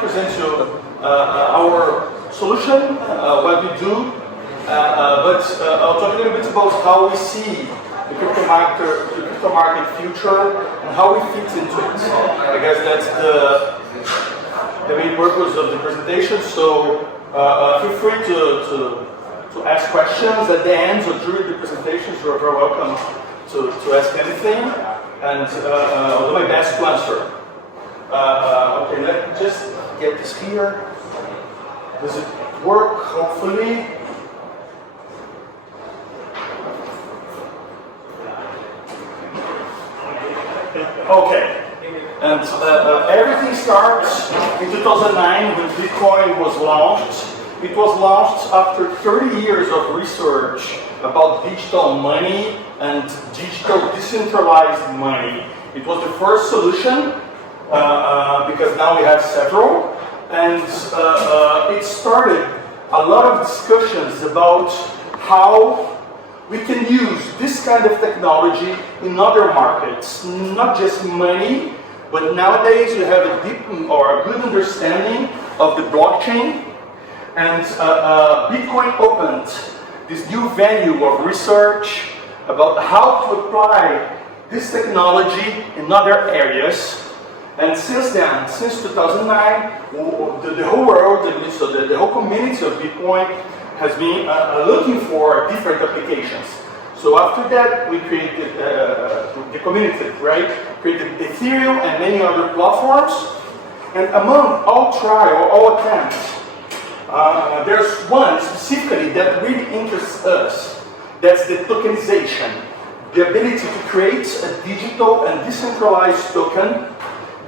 present you our solution, what we do, but I'll talk a little bit about how we see the crypto market future and how we fit into it. I guess that's the main purpose of the presentation. So feel free to ask questions at the end or during the presentations. You are very welcome to ask anything, and I'll do my best to answer. Okay, let me just get this here. Does it work? Hopefully. Okay, and everything starts in 2009 when Bitcoin was launched. It was launched after 30 years of research about digital money and digital decentralized money. It was the first solution because now we have several, and it started a lot of discussions about how we can use this kind of technology in other markets, not just money, but nowadays we have a deep or a good understanding of the blockchain, and Bitcoin opened this new venue of research about how to apply this technology in other areas. And since then, since 2009, the whole world, so the whole community of Bitcoin has been looking for different applications. So after that, we created the community, right? Created Ethereum and many other platforms. And among all all attempts, there's one specifically that really interests us. That's the tokenization. The ability to create a digital and decentralized token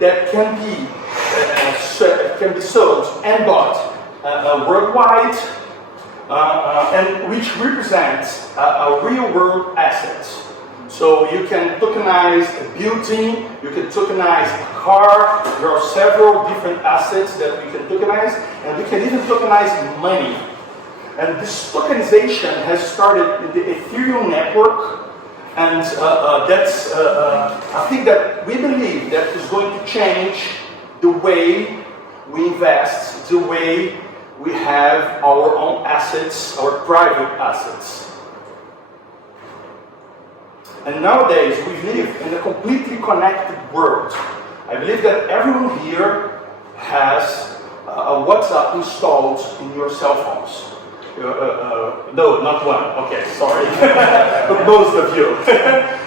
that can be sold and bought worldwide, and which represents a real-world asset. So you can tokenize a building, you can tokenize a car. There are several different assets that we can tokenize, and we can even tokenize money. And this tokenization has started in the Ethereum network. And that's, I think that we believe that is going to change the way we invest, the way we have our own assets, our private assets. And nowadays we live in a completely connected world. I believe that everyone here has a WhatsApp installed in your cell phones. No, not one. Okay, sorry. But most of you.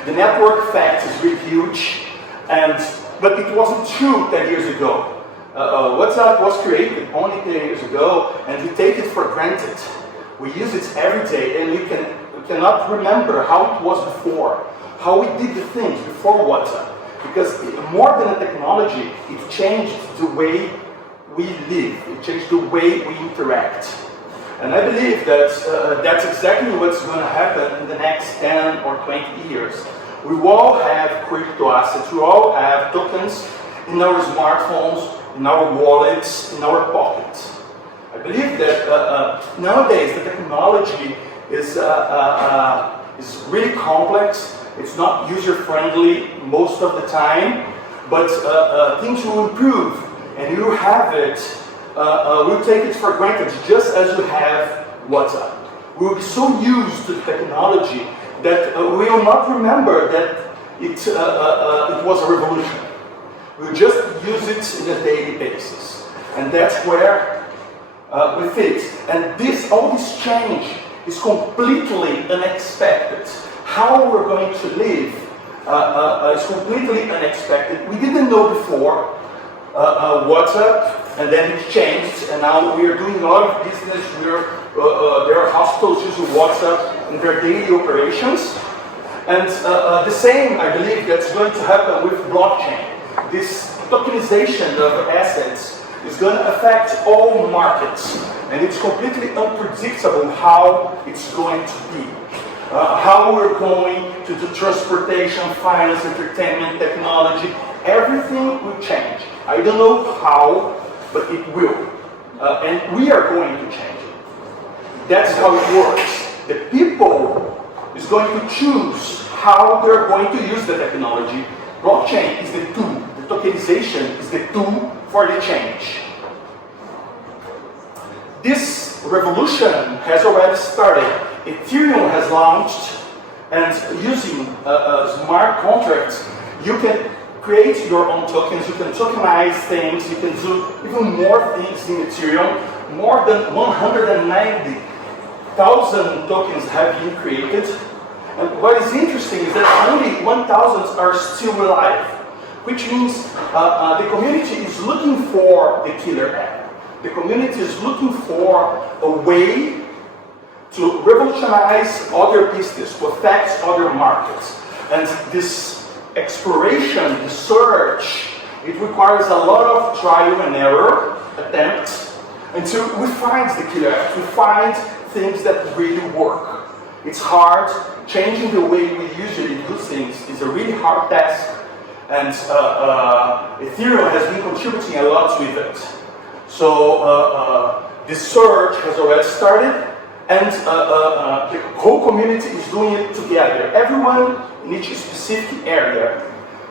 The network effect is really huge, but it wasn't true 10 years ago. WhatsApp was created only 10 years ago, and we take it for granted. We use it every day, and we cannot remember how it was before, how we did the things before WhatsApp. Because more than a technology, it changed the way we live. It changed the way we interact. And I believe that that's exactly what's going to happen in the next 10 or 20 years. We all have crypto assets, we all have tokens in our smartphones, in our wallets, in our pockets. I believe that nowadays the technology is really complex. It's not user-friendly most of the time, but things will improve, and you have it. We'll take it for granted, just as we have WhatsApp. We'll be so used to the technology that we will not remember that it was a revolution. We'll just use it on a daily basis. And that's where we fit. And all this change is completely unexpected. How we're going to live is completely unexpected. We didn't know before WhatsApp, and then it changed, and now we are doing a lot of business. There are hospitals using WhatsApp in their daily operations. And the same, I believe, that's going to happen with blockchain. This tokenization of assets is going to affect all markets, and it's completely unpredictable how it's going to be. How we're going to do transportation, finance, entertainment, technology, everything will change. I don't know how, but it will. And we are going to change it. That's how it works. The people is going to choose how they're going to use the technology. Blockchain is the tool. The tokenization is the tool for the change. this revolution has already started. Ethereum has launched, and using smart contracts, you can create your own tokens, you can tokenize things, you can do even more things in Ethereum. More than 190,000 tokens have been created. And what is interesting is that only 1,000 are still alive, which means the community is looking for the killer app. The community is looking for a way to revolutionize other business, to affect other markets. And this exploration, the search, it requires a lot of trial and error attempts until we find the killer app, we find things that really work. It's hard. Changing the way we usually do things is a really hard task, and Ethereum has been contributing a lot with it. So this search has already started, and the whole community is doing it together. Everyone in each specific area.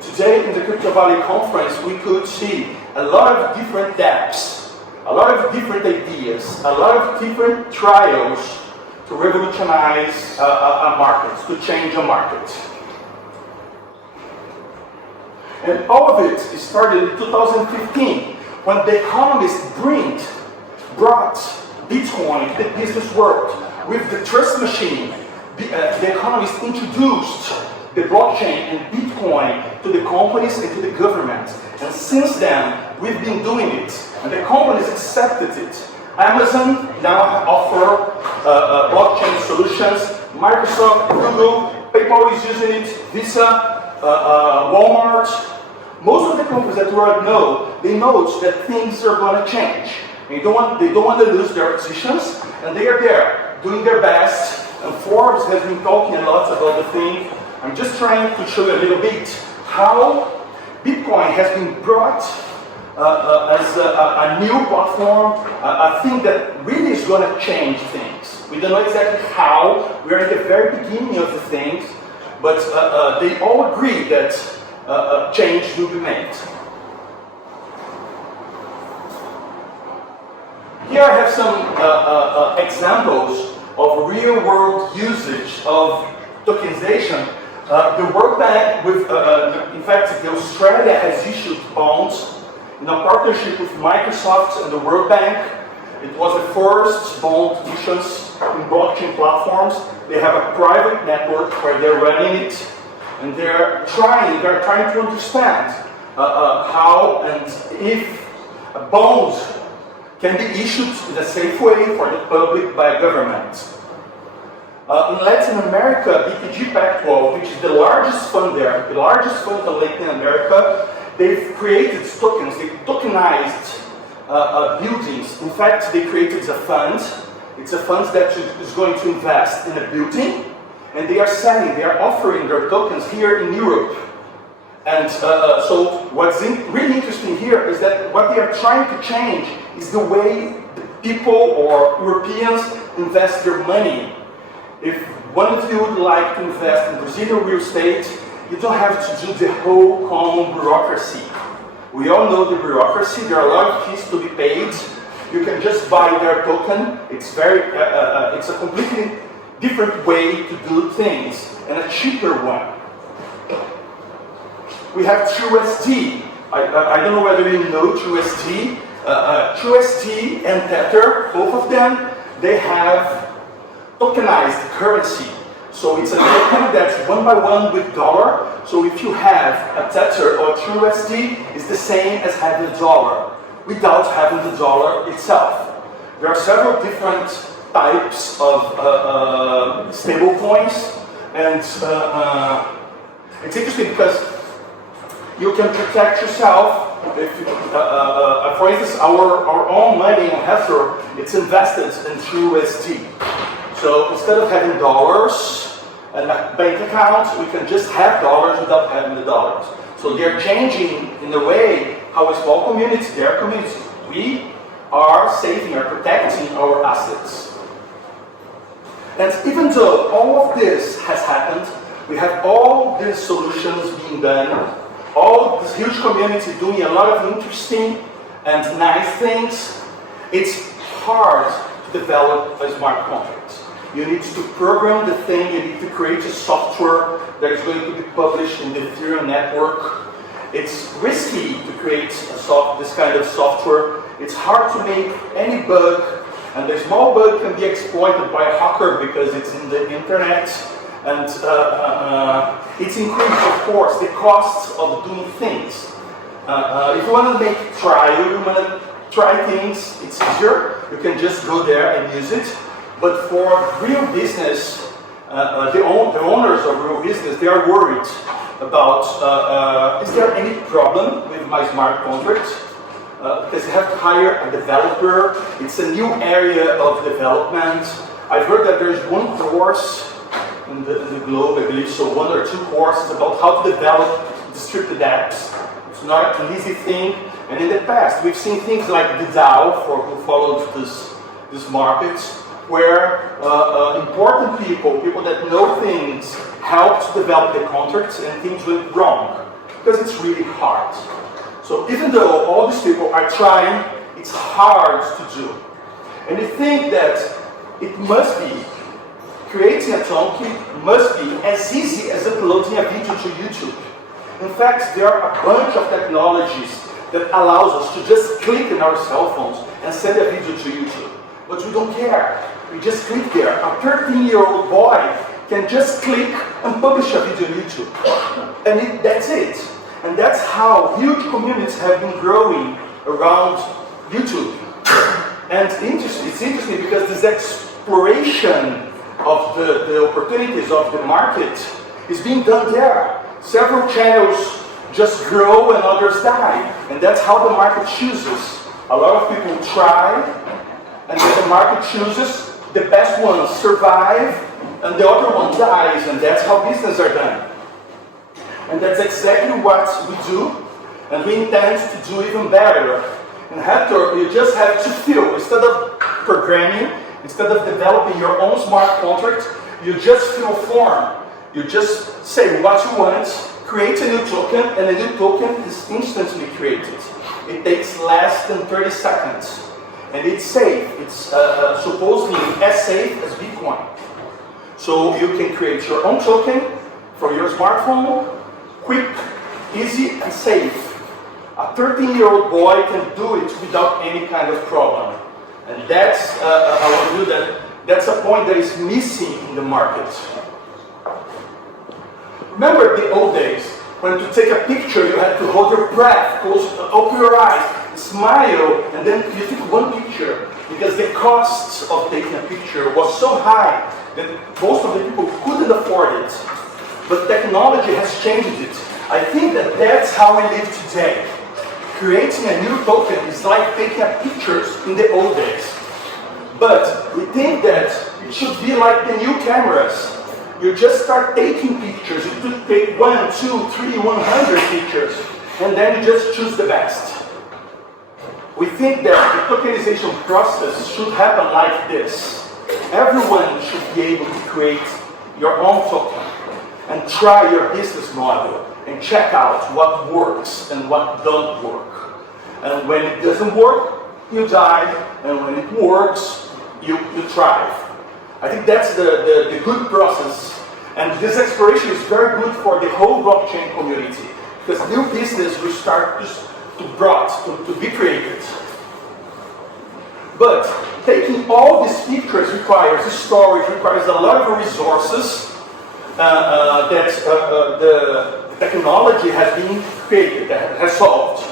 Today in the Crypto Valley conference, we could see a lot of different dApps, a lot of different ideas, a lot of different trials to revolutionize a market, to change a market. And all of it started in 2015, when The Economist brought Bitcoin to the business world. With the trust machine, The Economist introduced the blockchain and Bitcoin to the companies and to the government. And since then, we've been doing it, and the companies accepted it. Amazon now offer blockchain solutions. Microsoft, Google, PayPal is using it, Visa, Walmart. Most of the companies that we already know, they know that things are going to change. They don't want to lose their positions, and they are there, doing their best. And Forbes has been talking a lot about the thing. I'm just trying to show you a little bit how Bitcoin has been brought as a new platform, a thing that really is going to change things. We don't know exactly how. We're at the very beginning of the things, but they all agree that change will be made. Here I have some examples of real-world usage of tokenization. The World Bank, in fact, Australia has issued bonds in a partnership with Microsoft and the World Bank. It was the first bond issuance in blockchain platforms. They have a private network where they're running it, and they're trying to understand how and if bonds can be issued in a safe way for the public by government. In Latin America, BTG Pactual, which is the largest fund there, the largest fund in Latin America, they've created tokens, they tokenized buildings. In fact, they created a fund. It's a fund that is going to invest in a building, and they are offering their tokens here in Europe. And so what's really interesting here is that what they are trying to change is the way the people or Europeans invest their money. If one of you would like to invest in Brazilian real estate, you don't have to do the whole common bureaucracy. We all know the bureaucracy. There are a lot of fees to be paid. You can just buy their token. It's it's a completely different way to do things, and a cheaper one. We have TrueST. I don't know whether you know TrueST. TrueST and Tether, both of them, they have tokenized currency. So it's a token that's one by one with dollar. So if you have a Tether or TrueST, it's the same as having a dollar without having the dollar itself. There are several different types of stable coins, and it's interesting because you can protect yourself. If for instance, our own money in Hathor, it's invested in TrueST. So instead of having dollars and a bank account, we can just have dollars without having the dollars. So they're changing in a way how a small community, their community, we are saving or protecting our assets. And even though all of this has happened, we have all these solutions being done, all this huge community doing a lot of interesting and nice things, it's hard to develop a smart contract. You need to program the thing, you need to create a software that is going to be published in the Ethereum network. It's risky to create this kind of software. It's hard to make any bug, and the small bug can be exploited by a hacker because it's in the internet. And it's increased, of course, the costs of doing things. If you want to make trial, you want to try things, it's easier. You can just go there and use it. But for real business, the owners of real business, they are worried about, is there any problem with my smart contract? Because you have to hire a developer. It's a new area of development. I've heard that there's one course in the globe, I believe, so 1 or 2 courses about how to develop distributed apps. It's not an easy thing. And in the past, we've seen things like the DAO, for who followed this market, where important people that know things, helped develop the contracts and things went wrong, because it's really hard. So even though all these people are trying, it's hard to do. And you think that it must be, creating a token must be as easy as uploading a video to YouTube. In fact, there are a bunch of technologies that allows us to just click in our cell phones and send a video to YouTube. But we don't care. We just click there. A 13-year-old boy can just click and publish a video on YouTube. And that's it. And that's how huge communities have been growing around YouTube. And it's interesting because this exploration of the opportunities of the market is being done there. Several channels just grow and others die. And that's how the market chooses. A lot of people try, and then the market chooses. The best ones survive, and the other one dies, and that's how business are done. And that's exactly what we do, and we intend to do even better. In Hathor, you just have to fill. Instead of programming, instead of developing your own smart contract, you just fill a form. You just say what you want, create a new token, and a new token is instantly created. It takes less than 30 seconds. And it's safe. It's supposedly as safe as Bitcoin. So you can create your own token from your smartphone, quick, easy, and safe. A 13-year-old boy can do it without any kind of problem. And that's, I want to do that. That's a point that is missing in the market. Remember the old days, when to take a picture you had to hold your breath, open your eyes, smile, and then you took one picture, because the cost of taking a picture was so high that most of the people couldn't afford it. But technology has changed it. I think that that's how we live today. Creating a new token is like taking pictures in the old days. But we think that it should be like the new cameras. You just start taking pictures. You could take 1, 2, 3, 100 pictures, and then you just choose the best. We think that the tokenization process should happen like this. Everyone should be able to create your own token and try your business model and check out what works and what doesn't work. And when it doesn't work, you die, and when it works, you thrive. I think that's the good process. And this exploration is very good for the whole blockchain community, because new business will start to be created. But taking all these pictures requires storage, requires a lot of resources that the technology has been created, that has solved.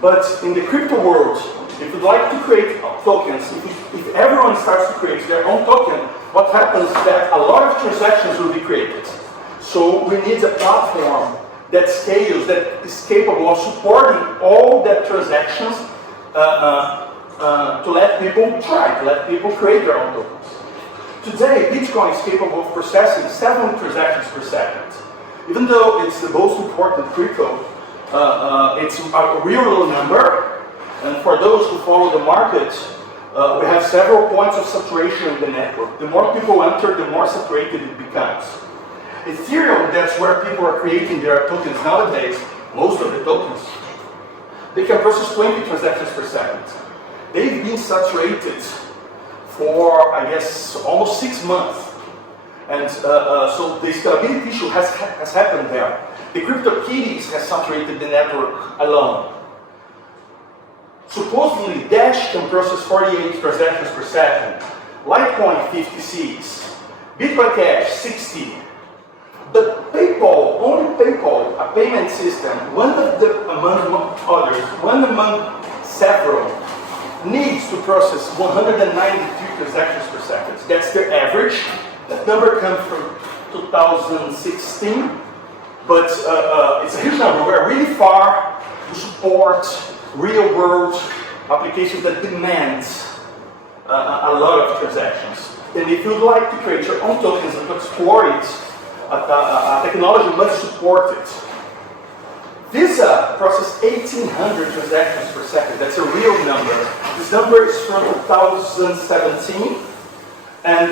But in the crypto world, if you'd like to create tokens, if everyone starts to create their own token, what happens is that a lot of transactions will be created. So we need a platform that scales, that is capable of supporting all that transactions to let people try, to let people create their own tokens. Today, Bitcoin is capable of processing 7 transactions per second. Even though it's the most important crypto, it's a real low number. And for those who follow the market, we have several points of saturation in the network. The more people enter, the more saturated it becomes. Ethereum, that's where people are creating their tokens nowadays, most of the tokens, they can process 20 transactions per second. they've been saturated for, I guess, almost 6 months. And so the scalability issue has happened there. The CryptoKitties has saturated the network alone. Supposedly, Dash can process 48 transactions per second, Litecoin 56, Bitcoin Cash 60. But PayPal, only PayPal, a payment system, one among others, one among several, needs to process 193 transactions per second. That's their average. That number comes from 2016, but it's a huge number. We're really far to support real-world applications that demand a lot of transactions. And if you'd like to create your own tokens and to explore it, technology must support it. Visa processed 1,800 transactions per second. That's a real number. This number is from 2017, and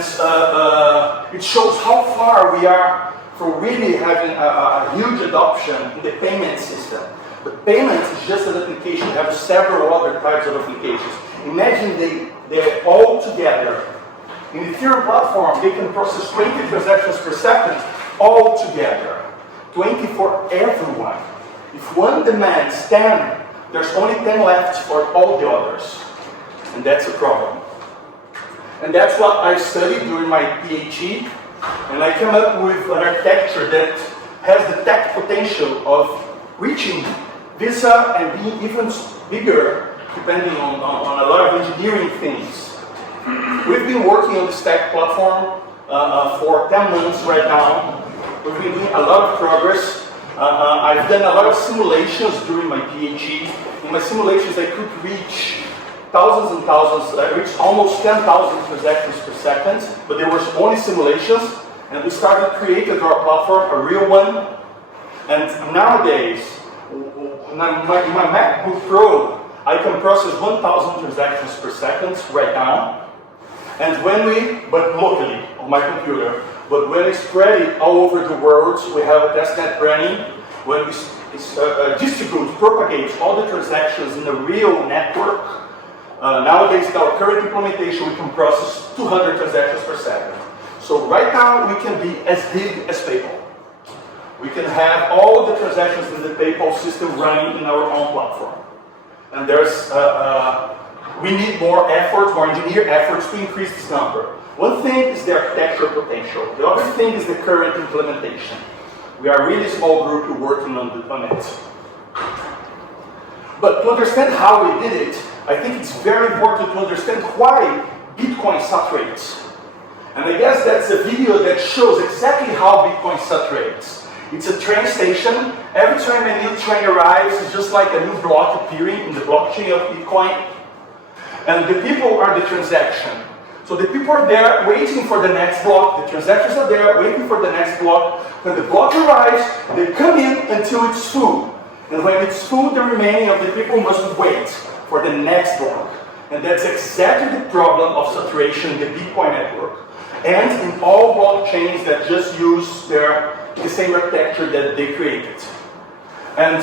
it shows how far we are from really having a huge adoption in the payment system. But payments is just an application. You have several other types of applications. Imagine they're all together. In the Ethereum platform, they can process 20 transactions per second all together. 20 for everyone. If one demands 10, there's only 10 left for all the others. And that's a problem. And that's what I studied during my PhD. And I came up with an architecture that has the tech potential of reaching Visa and being even bigger, depending on a lot of engineering things. We've been working on this tech platform for 10 months right now. We've been doing a lot of progress. I've done a lot of simulations during my PhD. In my simulations, I could reach thousands and thousands. I reached almost 10,000 transactions per second, but there were only simulations. And we started creating our platform, a real one. And nowadays, in my MacBook Pro, I can process 1,000 transactions per second right now. And but locally on my computer. But when we spread it all over the world, we have a testnet running. When we propagate all the transactions in a real network, nowadays in our current implementation, we can process 200 transactions per second. So right now, we can be as big as PayPal. We can have all the transactions in the PayPal system running in our own platform. And we need more effort, more engineer efforts to increase this number. One thing is the architectural potential. The other thing is the current implementation. We are a really small group working on it. But to understand how we did it, I think it's very important to understand why Bitcoin saturates. And I guess that's a video that shows exactly how Bitcoin saturates. It's a train station. Every time a new train arrives, it's just like a new block appearing in the blockchain of Bitcoin. And the people are the transaction. So the people are there waiting for the next block. The transactions are there waiting for the next block. When the block arrives, they come in until it's full. And when it's full, the remaining of the people must wait for the next block. And that's exactly the problem of saturation in the Bitcoin network. And in all blockchains that just use the same architecture that they created. And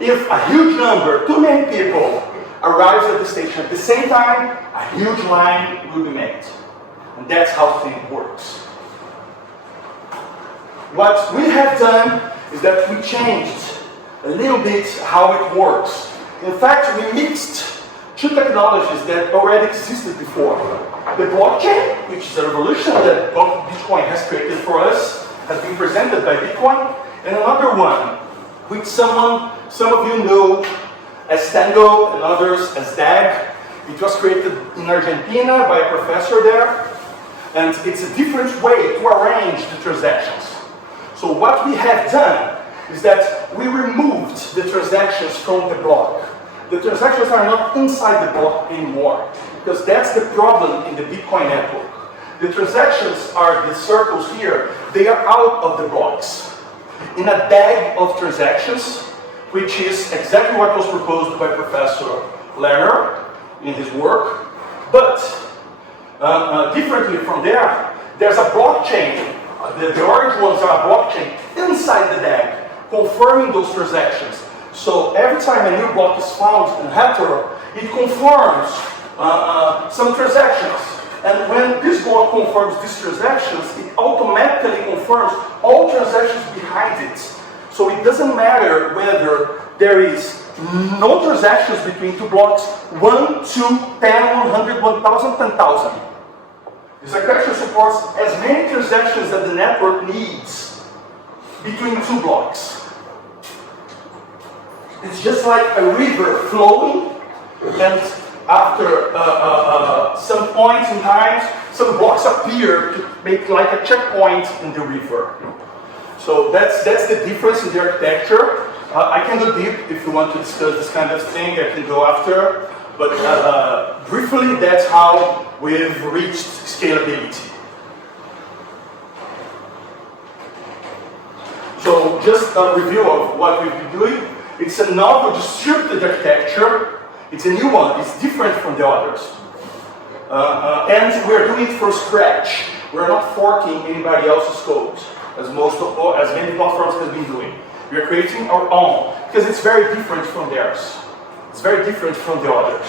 if a huge number, too many people, arrives at the station at the same time, a huge line will be made. And that's how things works. What we have done is that we changed a little bit how it works. In fact, we mixed two technologies that already existed before. The blockchain, which is a revolution that Bitcoin has created for us, has been presented by Bitcoin, and another one, which some of you know as Tango and others as DAG. It was created in Argentina by a professor there, and it's a different way to arrange the transactions. So what we have done is that we removed the transactions from the block. The transactions are not inside the block anymore, because that's the problem in the Bitcoin network. The transactions are the circles here, they are out of the blocks. In a bag of transactions, which is exactly what was proposed by Professor Lerner in his work. But differently from there, there's a blockchain. The orange ones are a blockchain inside the bag, confirming those transactions. So every time a new block is found in Hathor, it confirms some transactions. And when this block confirms these transactions, it automatically confirms all transactions behind it. So it doesn't matter whether there is no transactions between two blocks, 1, 2, 10, 100, 1,000, 10,000. This architecture supports as many transactions that the network needs between two blocks. It's just like a river flowing, and after some points in time, some blocks appear to make like a checkpoint in the river. So that's the difference in the architecture. I can go deep if you want to discuss this kind of thing. I can go after, but briefly, that's how we've reached scalability. So just a review of what we've been doing. It's a novel distributed architecture. It's a new one. It's different from the others. And we're doing it from scratch. We're not forking anybody else's code, as many platforms have been doing. We're creating our own, because it's very different from theirs. It's very different from the others.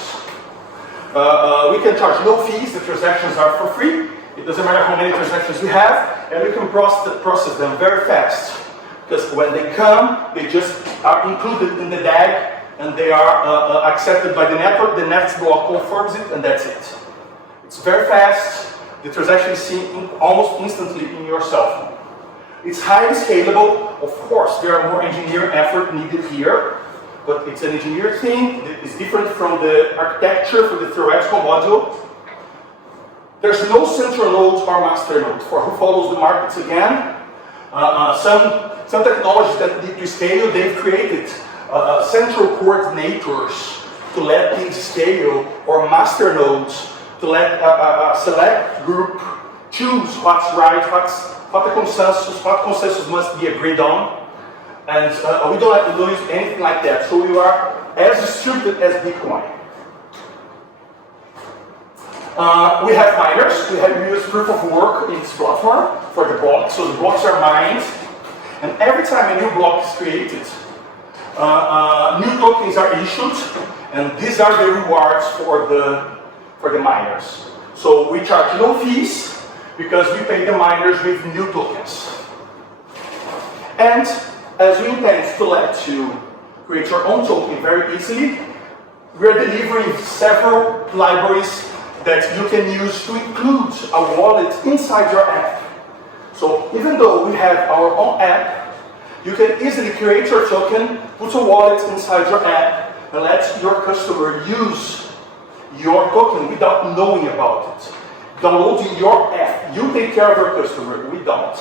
We can charge no fees. The transactions are for free. It doesn't matter how many transactions we have, and we can process them very fast. Because when they come, they just are included in the DAG, and they are accepted by the network. The next block confirms it, and that's it. It's very fast. The transaction is seen almost instantly in your cell phone. It's highly scalable. Of course, there are more engineering effort needed here, but it's an engineering thing. It's different from the architecture for the theoretical module. There's no central node or master node. For who follows the markets again, some technologies that need to scale, they've created central coordinators to let things scale, or master nodes to let a select group choose what's right, what consensus must be agreed on. And we don't have to use anything like that. So we are as distributed as Bitcoin. We have miners. We have used proof of work in this platform for the blocks. So the blocks are mined. And every time a new block is created, new tokens are issued. And these are the rewards for the miners. So we charge no fees, because we pay the miners with new tokens. And as we intend to let you create your own token very easily, we are delivering several libraries that you can use to include a wallet inside your app. So even though we have our own app, you can easily create your token, put a wallet inside your app, and let your customer use your token without knowing about it. Downloading your app, you take care of your customer, we don't.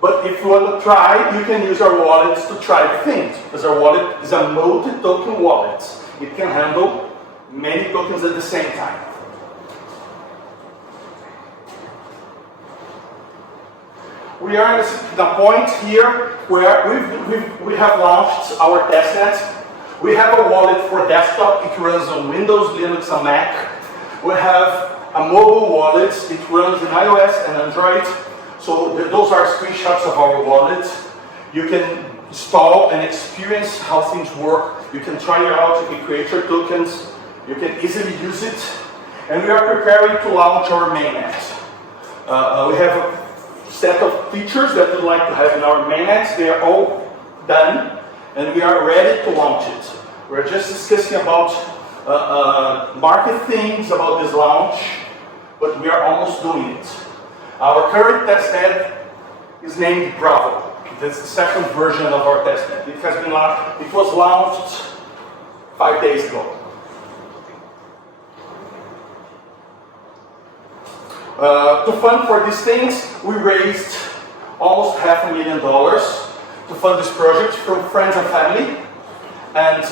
But if you want to try, you can use our wallets to try things, because our wallet is a multi-token wallet. It can handle many tokens at the same time. We are at the point here where we have launched our testnet. We have a wallet for desktop. It runs on Windows, Linux, and Mac. We have a mobile wallet. It runs in iOS and Android. So those are screenshots of our wallet. You can install and experience how things work. You can try it out. You can create your tokens. You can easily use it. And we are preparing to launch our mainnet. We have a set of features that we'd like to have in our mainnet. They are all done, and we are ready to launch it. We're just discussing about market things about this launch, but we are almost doing it. Our current testnet is named Bravo. That's the second version of our testnet. It was launched 5 days ago. To fund for these things, we raised almost $500,000 to fund this project from friends and family. And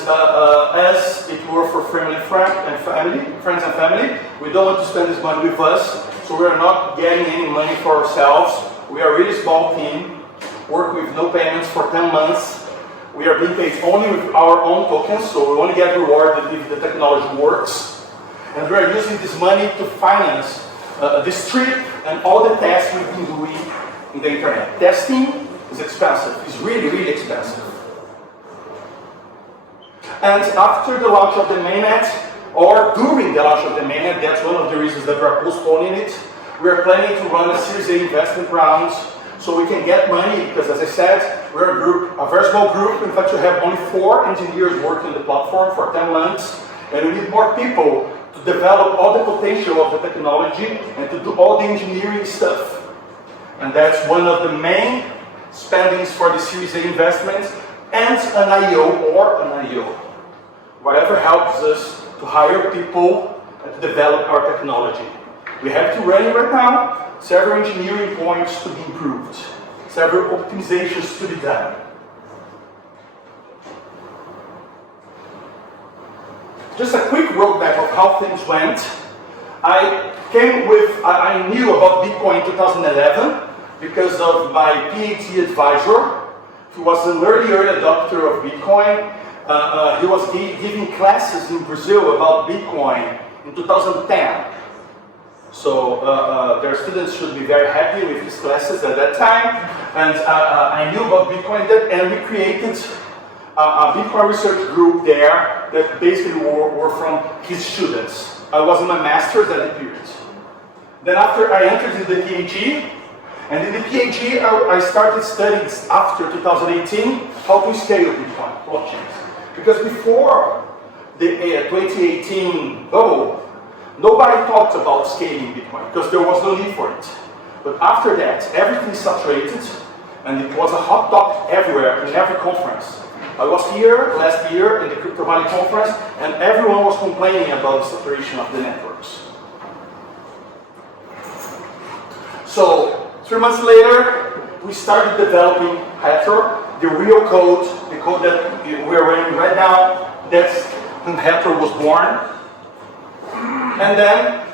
as it were for friends and family, we don't want to spend this money with us, so we are not getting any money for ourselves. We are a really small team, work with no payments for 10 months. We are being paid only with our own tokens, so we only get rewarded if the technology works. And we are using this money to finance this trip and all the tests we've been doing in the internet. Testing is expensive. It's really, really expensive. And after the launch of the mainnet, or during the launch of the mainnet. That's one of the reasons that we're postponing it. We're planning to run a Series A investment round so we can get money, because as I said, we're a group, a very small group. In fact, we have only 4 engineers working the platform for 10 months, and we need more people to develop all the potential of the technology and to do all the engineering stuff. And that's one of the main spendings for the Series A investments, and an IO or an IO. Whatever helps us to hire people and to develop our technology. We have to run right now several engineering points to be improved, several optimizations to be done. Just a quick roadmap of how things went. I knew about Bitcoin in 2011 because of my PhD advisor. He was an early adopter of Bitcoin. He was giving classes in Brazil about Bitcoin in 2010. So their students should be very happy with his classes at that time. And I knew about Bitcoin and we created a Bitcoin research group there that basically were from his students. I was in my master's at the period. Then after I entered in the PhD, and in the PhD I started studying after 2018 how to scale Bitcoin blockchains. Because before the 2018 bubble, nobody talked about scaling Bitcoin because there was no need for it. But after that, everything saturated, and it was a hot topic everywhere in every conference. I was here last year in the Crypto Valley conference, and everyone was complaining about the saturation of the networks. So 3 months later, we started developing Hathor, the real code, the code that we're running right now. That's when Hathor was born. And then,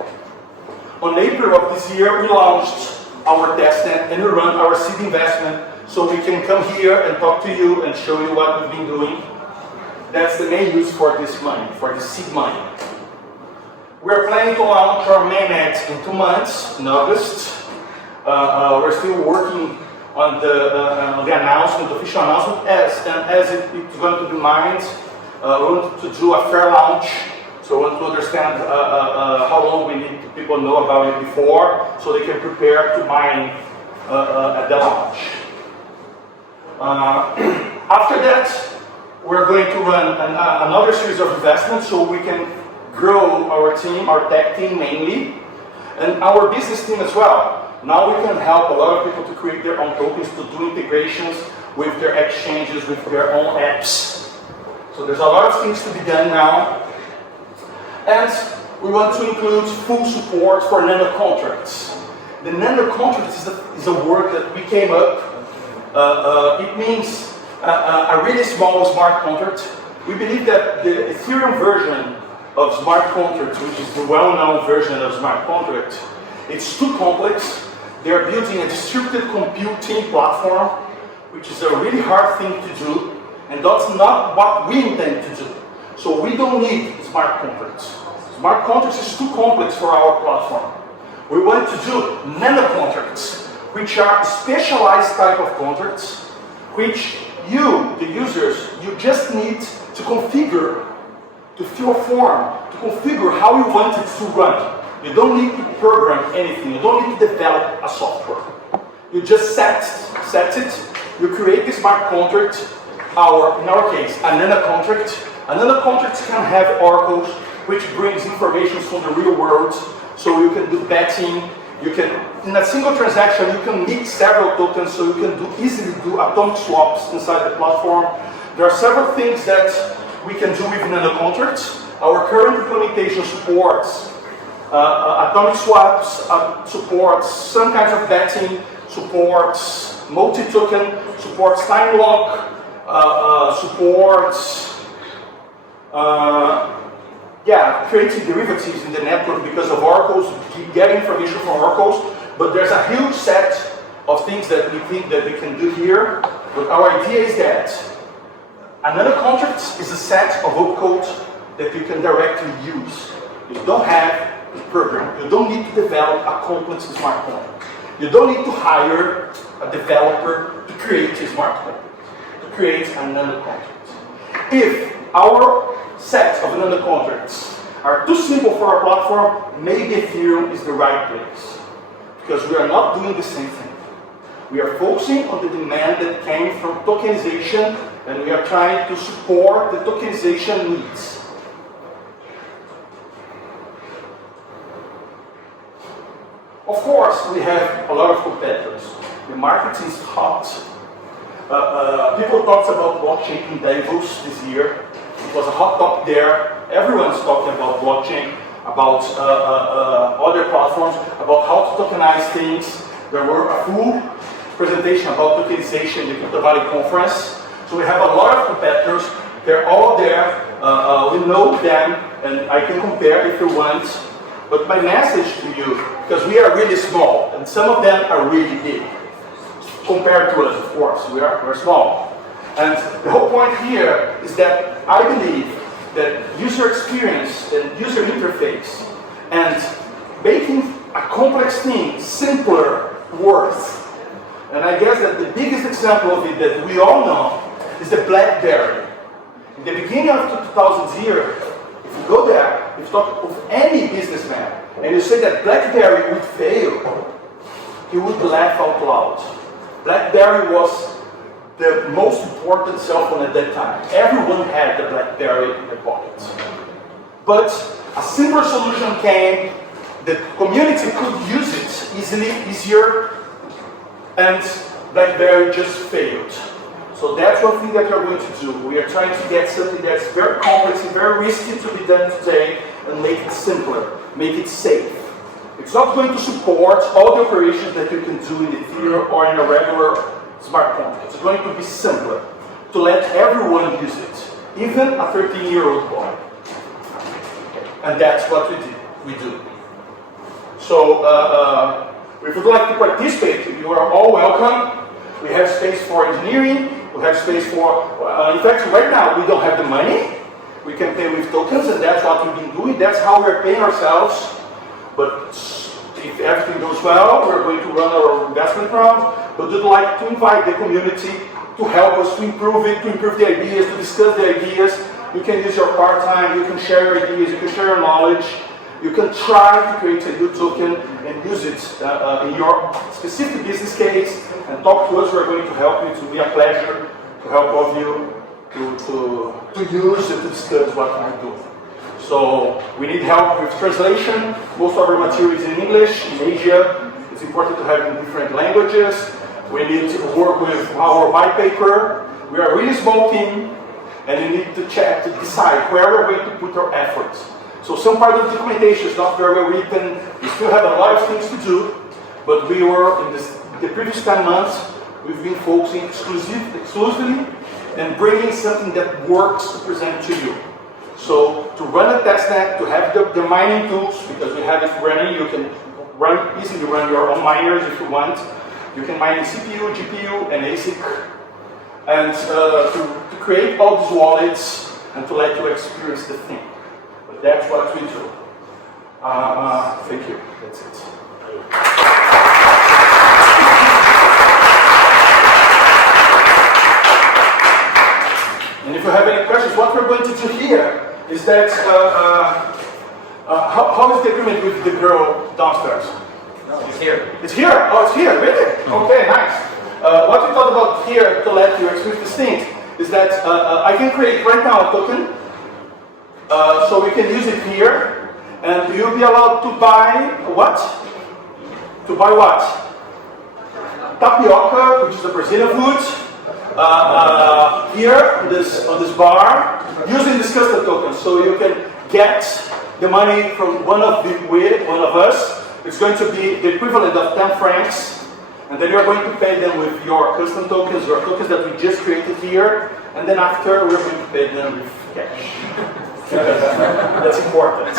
on April of this year, we launched our testnet and we run our seed investment so we can come here and talk to you and show you what we've been doing. That's the main use for this money, for the seed money. We're planning to launch our mainnet in 2 months, in August. We're still working on the announcement, the official announcement, as it's going to be mined. We want to do a fair launch. So we want to understand how long we need people know about it before, so they can prepare to mine at the launch. After that, we're going to run another series of investments so we can grow our team, our tech team mainly, and our business team as well. Now we can help a lot of people to create their own tokens, to do integrations with their exchanges, with their own apps. So there's a lot of things to be done now. And we want to include full support for nano contracts. The nano contract is a word that we came up. It means a really small smart contract. We believe that the Ethereum version of smart contracts, which is the well-known version of smart contract, it's too complex. They're building a distributed computing platform, which is a really hard thing to do, and that's not what we intend to do. So we don't need smart contracts. Smart contracts is too complex for our platform. We want to do nano contracts, which are specialized type of contracts, which you, the users, you just need to configure, to fill a form, to configure how you want it to run. You don't need to program anything. You don't need to develop a software. You just set it. You create the smart contract, in our case, a nano contract. A nano contract can have oracles, which brings information from the real world. So you can do betting. You can, in a single transaction, you can mix several tokens, so you can easily do atomic swaps inside the platform. There are several things that we can do with nano contracts. Our current implementation supports atomic swaps, supports some kinds of betting, supports multi-token, supports time lock, supports creating derivatives in the network because of oracles, get information from oracles. But there's a huge set of things that we think that we can do here. But our idea is that another contract is a set of opcode that you can directly use. You don't have a program. You don't need to develop a complex smart contract. You don't need to hire a developer to create a smart contract, to create another contract. If our set of another contracts are too simple for our platform, maybe Ethereum is the right place. Because we are not doing the same thing. We are focusing on the demand that came from tokenization, and we are trying to support the tokenization needs. Of course, we have a lot of competitors. The market is hot. People talked about blockchain in Davos this year. It was a hot topic there. Everyone's talking about blockchain, about other platforms, about how to tokenize things. There were a full presentation about tokenization in the Crypto Valley conference. So we have a lot of competitors. They're all there. We know them, and I can compare if you want. But my message to you, because we are really small, and some of them are really big, compared to us, of course, we're small. And the whole point here is that I believe that user experience and user interface and making a complex thing simpler works. And I guess that the biggest example of it that we all know is the BlackBerry. In the beginning of the 2000s here, if you go there, if you talk of any businessman, and you say that BlackBerry would fail, he would laugh out loud. BlackBerry was the most important cell phone at that time. Everyone had the BlackBerry in their pockets. But a simpler solution came, the community could use it easier, and BlackBerry just failed. So that's one thing that we are going to do. We are trying to get something that's very complex and very risky to be done today and make it simpler, make it safe. It's not going to support all the operations that you can do in Ethereum or in a regular smart contract. It's going to be simpler, to let everyone use it, even a 13-year-old boy. And that's what we do. So if you'd like to participate, you are all welcome. We have space for engineering. We have space for, in fact, right now we don't have the money. We can pay with tokens, and that's what we've been doing. That's how we're paying ourselves. But if everything goes well, we're going to run our investment round. But we'd like to invite the community to help us to improve it, to improve the ideas, to discuss the ideas. You can use your part-time, you can share your ideas, you can share your knowledge. You can try to create a new token and use it in your specific business case and talk to us. We're going to help you. It will be a pleasure to help all of you to use and to discuss what we're doing. So we need help with translation. Most of our material is in English. In Asia, it's important to have it in different languages. We need to work with our white paper. We are a really small team, and you need to check, to decide where we're going to put our efforts. So some part of the documentation is not very well written. We still have a lot of things to do, but we were, in the previous 10 months, we've been focusing exclusively and bringing something that works to present to you. So to run a testnet, to have the mining tools, because we have it running, you can easily run your own miners if you want. You can mine in CPU, GPU, and ASIC. And to create all these wallets and to let you experience the thing. But that's what we do. Thank you. That's it. And if you have any questions, what we're going to do here is that how is the agreement with the girl downstairs? No, it's here. It's here? Oh, it's here, really? Okay, nice. What we thought about here to let you experience this thing is that I can create right now a token. So we can use it here, and you'll be allowed to buy what? To buy what? Tapioca, which is a Brazilian food, here on this bar, using this custom token. So you can get the money from one of us. It's going to be the equivalent of 10 francs, and then you're going to pay them with your custom tokens, your tokens that we just created here, and then after we're going to pay them with cash. That's important.